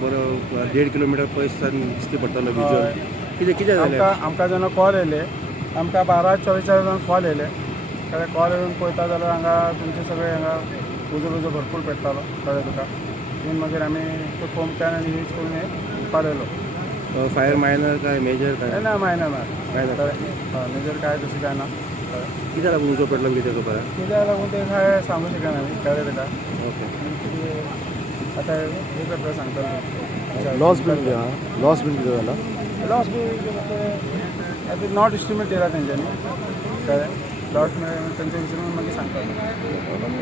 बरं 1.5 किलोमीटर पयस दिसती पडटलो विज्युअल कितें जालें आमकां जेन्ना कॉल येयले आमकां 12:44 कॉल येयले कळ्ळें कॉल येवन पळयता जाल्यार हांगा तुमचे सगळे हांगा उजो भरपूर पेट्टालो कळ्ळें तुका तीन मागीर आमी तो फोम कॅन आनी यूज करून हे पाडयलो फायर मायनर काय मेजर काय ना मायनर मायनर मेजर काय तशें काय ना कित्याक लागून उजो पेटलो कितें खबर कित्याक लागून ते काय सांगू शकना आमी कळ्ळें तुका ओके आतां हे करता सांगता लॉस बीन कितें जाला लॉस बी आतां नॉट एस्टिमेट दिला तेंच्यांनी कळ्ळें लॉस तेंचे विचारून मागीर सांगता